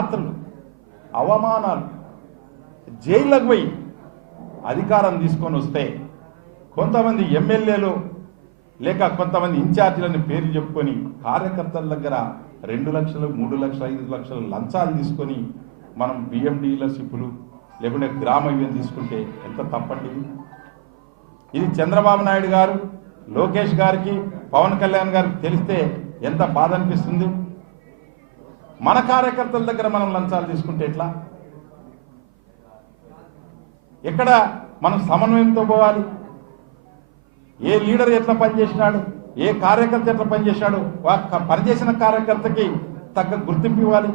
రాత్రులు అవమానాలు జైళ్ళకు పోయి అధికారం తీసుకొని వస్తే కొంతమంది ఎమ్మెల్యేలు లేక కొంతమంది ఇన్ఛార్జీలని పేర్లు చెప్పుకొని కార్యకర్తల దగ్గర రెండు లక్షలు మూడు లక్షలు ఐదు లక్షలు లంచాలు తీసుకొని మనం బియ్యం డీలర్షిప్లు లేకుంటే గ్రామ ఇవ్యం తీసుకుంటే ఎంత తప్పండి ఇది? ఇది చంద్రబాబు నాయుడు గారు లోకేష్ గారికి పవన్ కళ్యాణ్ గారికి తెలిస్తే ఎంత బాధ అనిపిస్తుంది మన కార్యకర్తల దగ్గర మనం లంచాలు తీసుకుంటే ఎట్లా? ఎక్కడ మనం సమన్వయంతో పోవాలి? ఏ లీడర్ ఎట్లా పనిచేసినాడు? ఏ కార్యకర్త ఎట్లా పనిచేశాడు పనిచేసిన కార్యకర్తకి తగ్గ గుర్తింపు ఇవ్వాలి.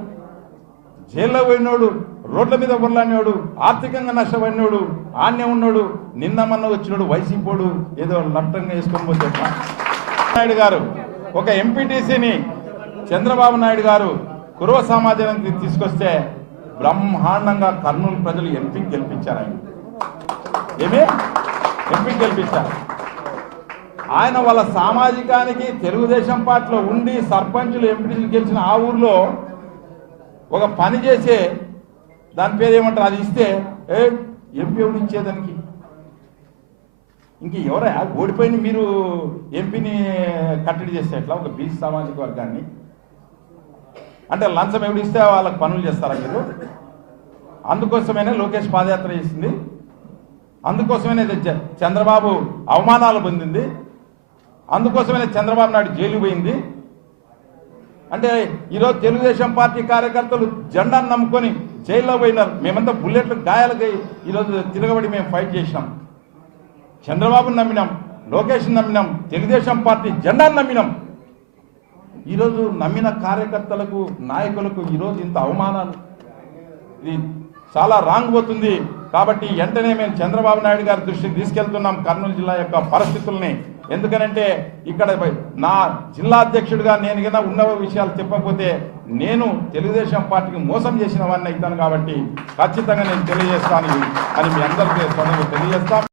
జైల్లో పోయినోడు రోడ్ల మీద ఉర్లాడినోడు ఆర్థికంగా నష్టపడినోడు ఆన్నే ఉన్నోడు నిన్న మొన్న వచ్చినోడు వైసీపోడు ఏదో లప్టంగా వేసుకొని పోతే నాయుడు గారు ఒక ఎంపీటీసీని చంద్రబాబు నాయుడు గారు కురవ సమాజానికి తీసుకొస్తే బ్రహ్మాండంగా కర్నూలు ప్రజలు ఎంపీ గెలిపించారు ఆయన. ఏమి? ఎంపీకి గెలిపించారు. ఆయన వాళ్ళ సామాజికానికి తెలుగుదేశం పార్టీలో ఉండి సర్పంచులు ఎంపీలు గెలిచిన ఆ ఊర్లో ఒక పని చేసే దాని పేరు ఏమంటారు? అది ఇస్తే ఏ ఎంపీ ఎవరు ఇచ్చేదానికి? ఇంక ఎవరా ఓడిపోయిన మీరు ఎంపీని కట్టడి చేస్తే ఎట్లా? ఒక బీసీ సామాజిక వర్గాన్ని అంటే లంచం ఎవడిస్తే ఇస్తే వాళ్ళకి పనులు చేస్తారా మీరు? అందుకోసమైనా లోకేష్ పాదయాత్ర చేసింది. అందుకోసమైనా చ- చంద్రబాబు అవమానాలు పొందింది. అందుకోసమైనా చంద్రబాబు నాయుడు జైలు పోయింది. అంటే ఈరోజు తెలుగుదేశం పార్టీ కార్యకర్తలు జెండాను నమ్ముకొని జైల్లో పోయినారు. మేమంతా బుల్లెట్లు గాయాలకై ఈరోజు తిరగబడి మేము ఫైట్ చేసినాం. చంద్రబాబును నమ్మినాం లోకేష్ని నమ్మినాం తెలుగుదేశం పార్టీ జెండాను నమ్మినాం. ఈరోజు నమ్మిన కార్యకర్తలకు నాయకులకు ఈరోజు ఇంత అవమానాలు. ఇది చాలా రాంగ్ పోతుంది. కాబట్టి వెంటనే మేము చంద్రబాబు నాయుడు గారి దృష్టికి తీసుకెళ్తున్నాం కర్నూలు జిల్లా యొక్క పరిస్థితుల్ని. ఎందుకనంటే ఇక్కడ నా జిల్లా అధ్యక్షుడిగా నేను కింద ఉన్న విషయాలు చెప్పకపోతే నేను తెలుగుదేశం పార్టీకి మోసం చేసిన వాడిని అవుతాను కాబట్టి ఖచ్చితంగా నేను తెలియజేస్తాను అని మీ అందరికీ స్వయంగా తెలియజేస్తాం